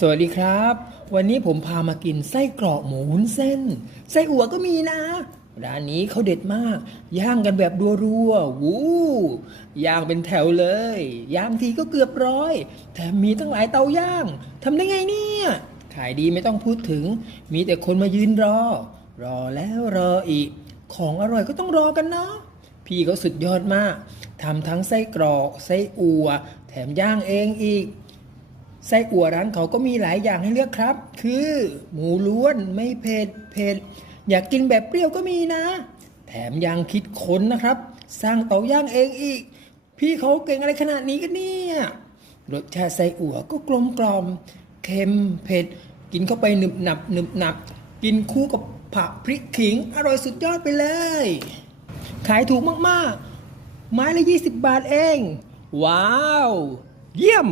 สวัสดีครับ วันนี้ผมพามากินไส้กรอกหมูวุ้นเส้น ไส้อั่วก็มีนะร้านนี้เขาเด็ดมาก ย่างกันแบบรัวๆวู้ย่างเป็นแถวเลย ย่างทีก็เกือบร้อยแถมมีตั้งหลายเตาย่างทำได้ไงเนี่ย ขายดีไม่ต้องพูดถึง มีแต่คนมายืนรอ รอแล้วรออีก ของอร่อยก็ต้องรอกันเนาะพี่เขาสุดยอดมากทำทั้งไส้กรอกไส้อั่วแถมย่างเองอีก ไส้อั่วร้านเขาก็มีหลายอย่างให้เลือกครับ คือ หมูล้วนไม่เผ็ดเผ็ดอยากกินแบบเปรี้ยวก็มีนะ แถมยังคิดค้นนะครับ สร้างเตาย่างเองอีก พี่เขาเก่งอะไรขนาดนี้กันเนี่ยรสชาติไส้อั่วก็กลมกล่อมเค็มเผ็ด กินเข้าไปหนึบหนับหนึบหนับ กินคู่กับผักพริกขิง อร่อยสุดยอดไปเลย ขายถูกมากๆ ไม้ละ 20 บาทเอง ว้าว เยี่ยม